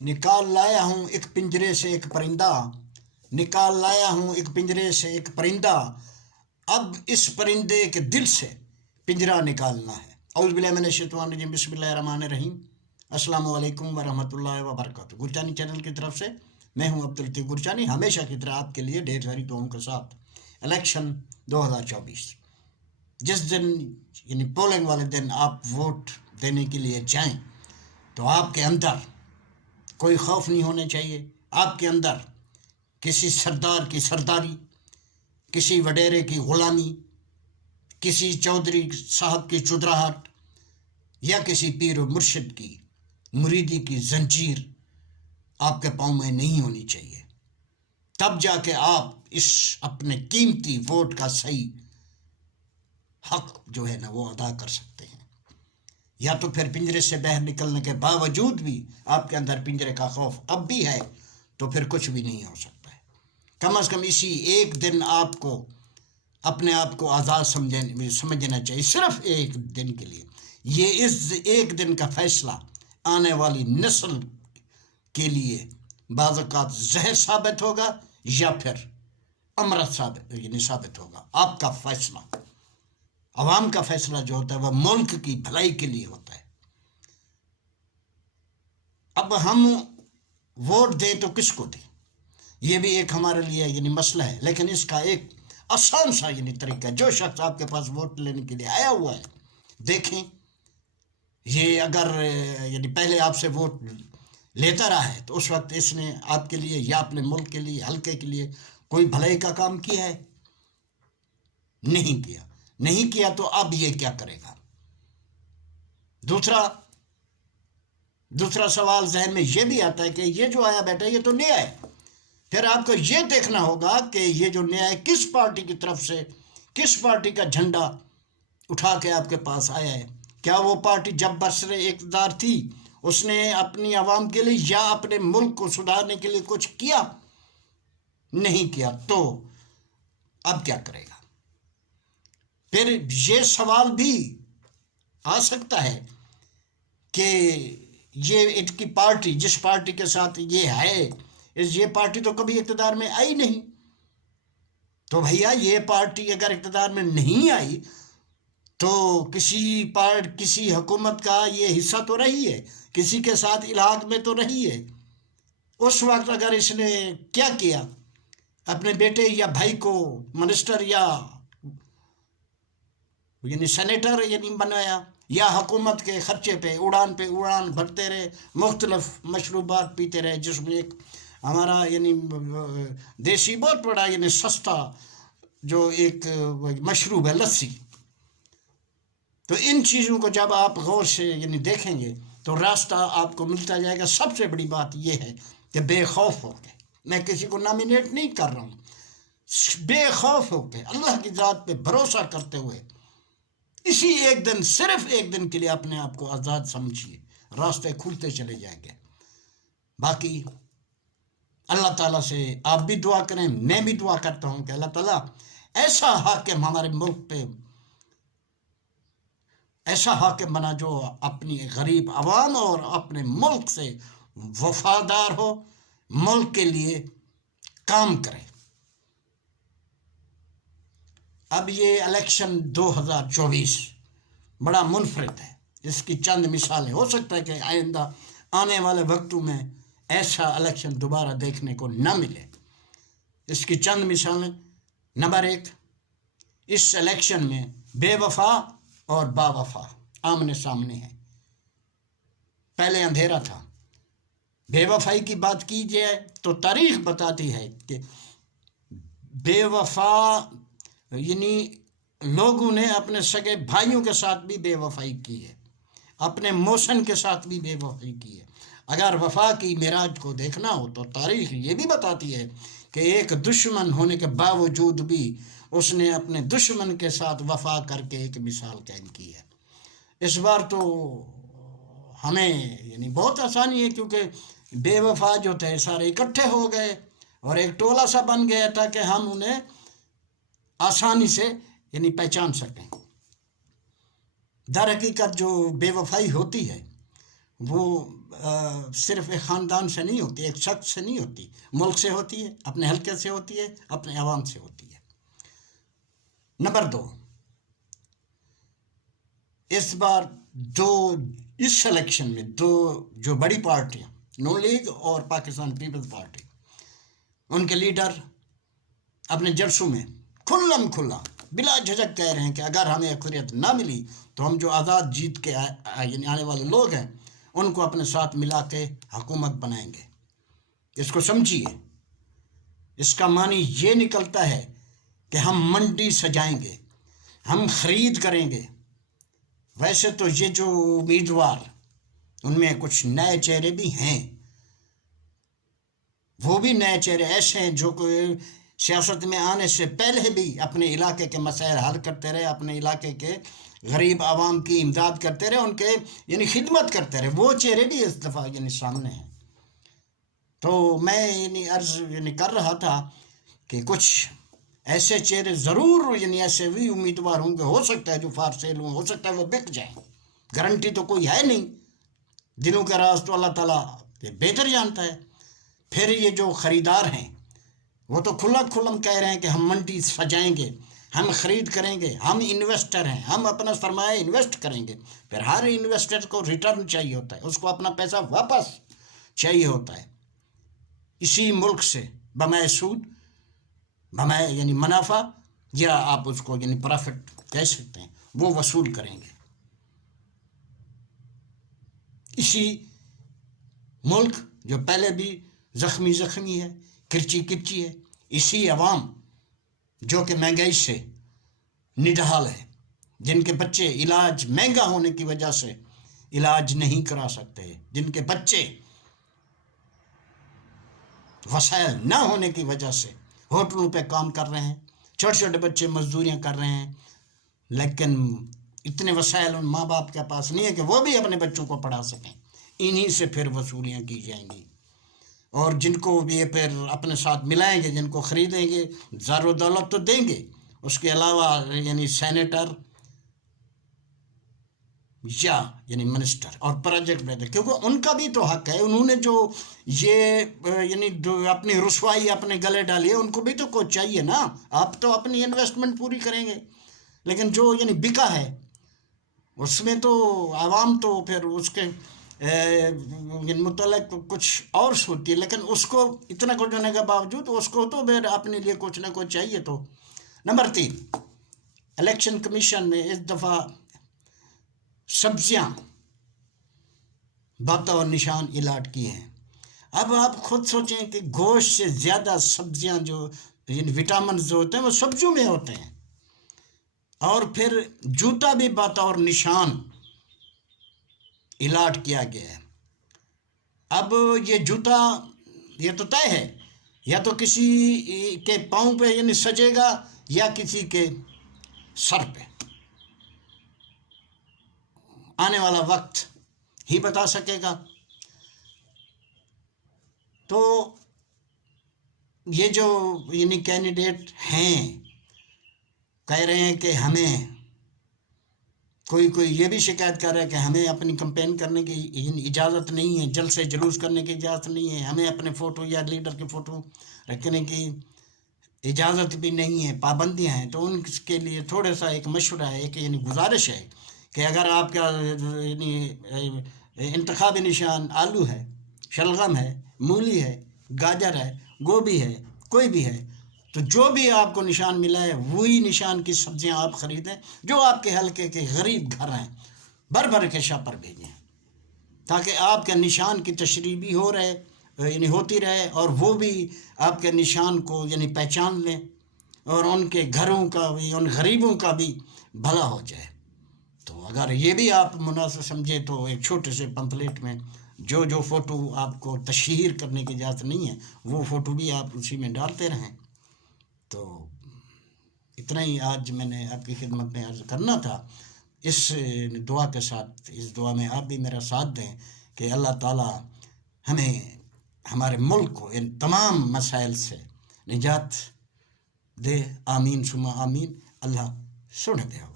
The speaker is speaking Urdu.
نکال لایا ہوں ایک پنجرے سے ایک پرندہ، نکال لایا ہوں ایک پنجرے سے ایک پرندہ، اب اس پرندے کے دل سے پنجرہ نکالنا ہے۔ اعوذ باللہ من الشیطان الرجیم، بسم اللہ الرحمن الرحیم۔ السلام علیکم ورحمۃ اللہ وبرکاتہ۔ گرچانی چینل کی طرف سے میں ہوں عبداللطیف گرچانی، ہمیشہ کی طرح آپ کے لیے ڈھیر ساری دعاؤں کے ساتھ۔ الیکشن 2024 جس دن یعنی پولنگ والے دن آپ ووٹ دینے کے لیے جائیں تو آپ کے اندر کوئی خوف نہیں ہونا چاہیے، آپ کے اندر کسی سردار کی سرداری، کسی وڈیرے کی غلامی، کسی چودھری صاحب کی چودراہٹ یا کسی پیر و مرشد کی مریدی کی زنجیر آپ کے پاؤں میں نہیں ہونی چاہیے۔ تب جا کے آپ اس اپنے قیمتی ووٹ کا صحیح حق جو ہے نا وہ ادا کر سکتے ہیں۔ یا تو پھر پنجرے سے باہر نکلنے کے باوجود بھی آپ کے اندر پنجرے کا خوف اب بھی ہے تو پھر کچھ بھی نہیں ہو سکتا ہے۔ کم از کم اسی ایک دن آپ کو اپنے آپ کو آزاد سمجھنا چاہیے، صرف ایک دن کے لیے۔ یہ اس ایک دن کا فیصلہ آنے والی نسل کے لیے بعض اوقات زہر ثابت ہوگا یا پھر امرت ثابت ہوگا۔ آپ کا فیصلہ، عوام کا فیصلہ جو ہوتا ہے وہ ملک کی بھلائی کے لیے ہوتا ہے۔ اب ہم ووٹ دیں تو کس کو دیں، یہ بھی ایک ہمارے لیے یعنی مسئلہ ہے، لیکن اس کا ایک آسان سا یعنی طریقہ ہے۔ جو شخص آپ کے پاس ووٹ لینے کے لیے آیا ہوا ہے، دیکھیں یہ اگر یعنی پہلے آپ سے ووٹ لیتا رہا ہے تو اس وقت اس نے آپ کے لیے یا اپنے ملک کے لیے، حلقے کے لیے کوئی بھلائی کا کام کیا ہے؟ نہیں کیا تو اب یہ کیا کرے گا؟ دوسرا سوال ذہن میں یہ بھی آتا ہے کہ یہ جو آیا بیٹا یہ تو نیا ہے، پھر آپ کو یہ دیکھنا ہوگا کہ یہ جو نیا ہے کس پارٹی کی طرف سے، کس پارٹی کا جھنڈا اٹھا کے آپ کے پاس آیا ہے۔ کیا وہ پارٹی جب برسر اقتدار تھی اس نے اپنی عوام کے لیے یا اپنے ملک کو سدھارنے کے لیے کچھ کیا؟ نہیں کیا، تو اب کیا کرے گا؟ پھر یہ سوال بھی آ سکتا ہے کہ یہ ان کی پارٹی، جس پارٹی کے ساتھ یہ ہے، یہ پارٹی تو کبھی اقتدار میں آئی نہیں، تو بھیا یہ پارٹی اگر اقتدار میں نہیں آئی تو کسی حکومت کا یہ حصہ تو رہی ہے، کسی کے ساتھ الحاق میں تو رہی ہے۔ اس وقت اگر اس نے کیا کیا، اپنے بیٹے یا بھائی کو منسٹر یا یعنی سینیٹر یعنی بنایا، یا حکومت کے خرچے پہ اڑان بھرتے رہے، مختلف مشروبات پیتے رہے، جس میں ایک ہمارا یعنی دیسی بہت بڑا یعنی سستا جو ایک مشروب ہے لسی۔ تو ان چیزوں کو جب آپ غور سے یعنی دیکھیں گے تو راستہ آپ کو ملتا جائے گا۔ سب سے بڑی بات یہ ہے کہ بے خوف ہو کے، میں کسی کو نامینیٹ نہیں کر رہا ہوں، بے خوف ہو کے اللہ کی ذات پہ بھروسہ کرتے ہوئے اسی ایک دن، صرف ایک دن کے لیے اپنے آپ کو آزاد سمجھیے، راستے کھلتے چلے جائیں گے۔ باقی اللہ تعالیٰ سے آپ بھی دعا کریں، میں بھی دعا کرتا ہوں کہ اللہ تعالیٰ ایسا حاکم ہمارے ملک پہ، ایسا حاکم بنا جو اپنی غریب عوام اور اپنے ملک سے وفادار ہو، ملک کے لیے کام کرے۔ اب یہ الیکشن 2024 بڑا منفرد ہے، اس کی چند مثالیں، ہو سکتا ہے کہ آئندہ آنے والے وقتوں میں ایسا الیکشن دوبارہ دیکھنے کو نہ ملے۔ اس کی چند مثالیں: نمبر 1، اس الیکشن میں بے وفا اور با وفا آمنے سامنے ہیں۔ پہلے اندھیرا تھا۔ بے وفائی کی بات کی جائے تو تاریخ بتاتی ہے کہ بے وفا یعنی لوگوں نے اپنے سگے بھائیوں کے ساتھ بھی بے وفائی کی ہے، اپنے موشن کے ساتھ بھی بے وفائی کی ہے۔ اگر وفا کی معراج کو دیکھنا ہو تو تاریخ یہ بھی بتاتی ہے کہ ایک دشمن ہونے کے باوجود بھی اس نے اپنے دشمن کے ساتھ وفا کر کے ایک مثال قائم کی ہے۔ اس بار تو ہمیں یعنی بہت آسانی ہے، کیونکہ بے وفا جو تھے سارے اکٹھے ہو گئے اور ایک ٹولہ سا بن گیا تھا کہ ہم انہیں آسانی سے یعنی پہچان سکیں۔ در حقیقت جو بے وفائی ہوتی ہے وہ صرف ایک خاندان سے نہیں ہوتی، ایک شخص سے نہیں ہوتی، ملک سے ہوتی ہے، اپنے حلقے سے ہوتی ہے، اپنے عوام سے ہوتی ہے۔ نمبر 2، اس بار اس الیکشن میں دو جو بڑی پارٹیاں نون لیگ اور پاکستان پیپلز پارٹی، ان کے لیڈر اپنے جلسوں میں کھلا بلا جھجک کہہ رہے ہیں کہ اگر ہمیں اکثریت نہ ملی تو ہم جو آزاد جیت کے یعنی آنے والے لوگ ہیں ان کو اپنے ساتھ ملا کے حکومت بنائیں گے۔ اس کو سمجھیے، اس کا معنی یہ نکلتا ہے کہ ہم منڈی سجائیں گے، ہم خرید کریں گے۔ ویسے تو یہ جو امیدوار، ان میں کچھ نئے چہرے بھی ہیں، وہ بھی نئے چہرے ایسے ہیں جو کوئی سیاست میں آنے سے پہلے بھی اپنے علاقے کے مسائل حل کرتے رہے، اپنے علاقے کے غریب عوام کی امداد کرتے رہے، ان کے یعنی خدمت کرتے رہے، وہ چہرے بھی اس دفعہ یعنی سامنے ہیں۔ تو میں عرض کر رہا تھا کہ کچھ ایسے چہرے ضرور یعنی ایسے بھی امیدوار ہوں گے، ہو سکتا ہے جو فار سیل ہوں، ہو سکتا ہے وہ بک جائیں، گارنٹی تو کوئی ہے نہیں، دلوں کا راز تو اللہ تعالیٰ بہتر جانتا ہے۔ پھر یہ جو خریدار ہیں وہ تو کھلم کہہ رہے ہیں کہ ہم منڈی سجائیں گے، ہم خرید کریں گے، ہم انویسٹر ہیں، ہم اپنا سرمایہ انویسٹ کریں گے۔ پھر ہر انویسٹر کو ریٹرن چاہیے ہوتا ہے، اس کو اپنا پیسہ واپس چاہیے ہوتا ہے، اسی ملک سے بمائے سود، بمائے یعنی منافع، یا آپ اس کو یعنی پرافٹ کہہ سکتے ہیں، وہ وصول کریں گے۔ اسی ملک جو پہلے بھی زخمی ہے، کرچی ہے، اسی عوام جو کہ مہنگائی سے نڈھال ہے، جن کے بچے علاج مہنگا ہونے کی وجہ سے علاج نہیں کرا سکتے، جن کے بچے وسائل نہ ہونے کی وجہ سے ہوٹلوں پہ کام کر رہے ہیں، چھوٹے چھوٹے بچے مزدوریاں کر رہے ہیں، لیکن اتنے وسائل ان ماں باپ کے پاس نہیں ہے کہ وہ بھی اپنے بچوں کو پڑھا سکیں۔ انہی سے پھر وصولیاں کی جائیں گی، اور جن کو بھی پھر اپنے ساتھ ملائیں گے، جن کو خریدیں گے، زار و دولت تو دیں گے، اس کے علاوہ یعنی سینیٹر یا یعنی منسٹر اور پروجیکٹ میں، کیونکہ ان کا بھی تو حق ہے، انہوں نے جو یہ یعنی اپنی رسوائی اپنے گلے ڈالی ہے، ان کو بھی تو کچھ چاہیے نا۔ آپ تو اپنی انویسٹمنٹ پوری کریں گے، لیکن جو یعنی بکا ہے اس میں تو عوام تو پھر اس کے متعلق کچھ اور سوچتی ہے، لیکن اس کو اتنا کچھ ہونے کے باوجود اس کو تو پھر اپنے لیے کچھ نہ کچھ چاہیے۔ تو نمبر 3، الیکشن کمیشن نے اس دفعہ سبزیاں بطور نشان الاٹ کیے ہیں۔ اب آپ خود سوچیں کہ گوشت سے زیادہ سبزیاں جو یعنی وٹامنز جو ہوتے ہیں وہ سبزیوں میں ہوتے ہیں، اور پھر جوتا بھی بطور نشان الاٹ کیا گیا ہے۔ اب یہ جوتا یہ تو طے ہے، یا تو کسی کے پاؤں پہ یعنی سجے گا یا کسی کے سر پہ۔ آنے والا وقت ہی بتا سکے گا۔ تو یہ جو یعنی کینڈیڈیٹ ہیں کہہ رہے ہیں کہ ہمیں کوئی یہ بھی شکایت کر رہا ہے کہ ہمیں اپنی کمپین کرنے کی اجازت نہیں ہے، جلسے جلوس کرنے کی اجازت نہیں ہے، ہمیں اپنے فوٹو یا لیڈر کے فوٹو رکھنے کی اجازت بھی نہیں ہے، پابندیاں ہیں۔ تو ان کے لیے تھوڑا سا ایک مشورہ ہے، ایک یعنی گزارش ہے کہ اگر آپ کا یعنی انتخابی نشان آلو ہے، شلغم ہے، مولی ہے، گاجر ہے، گوبھی ہے، کوئی بھی ہے، تو جو بھی آپ کو نشان ملا ہے وہی نشان کی سبزیاں آپ خریدیں، جو آپ کے حلقے کے غریب گھر ہیں بھر کے شاپر بھیجیں، تاکہ آپ کے نشان کی تشریح بھی یعنی ہوتی رہے، اور وہ بھی آپ کے نشان کو یعنی پہچان لیں، اور ان کے گھروں کا بھی، ان غریبوں کا بھی بھلا ہو جائے۔ تو اگر یہ بھی آپ مناسب سمجھے تو ایک چھوٹے سے پمفلیٹ میں جو فوٹو آپ کو تشہیر کرنے کی اجازت نہیں ہے وہ فوٹو بھی آپ اسی میں ڈالتے رہیں۔ تو اتنا ہی آج میں نے آپ کی خدمت میں عرض کرنا تھا، اس دعا کے ساتھ، اس دعا میں آپ بھی میرا ساتھ دیں کہ اللہ تعالیٰ ہمیں، ہمارے ملک کو ان تمام مسائل سے نجات دے۔ آمین ثم آمین۔ اللہ سن دے۔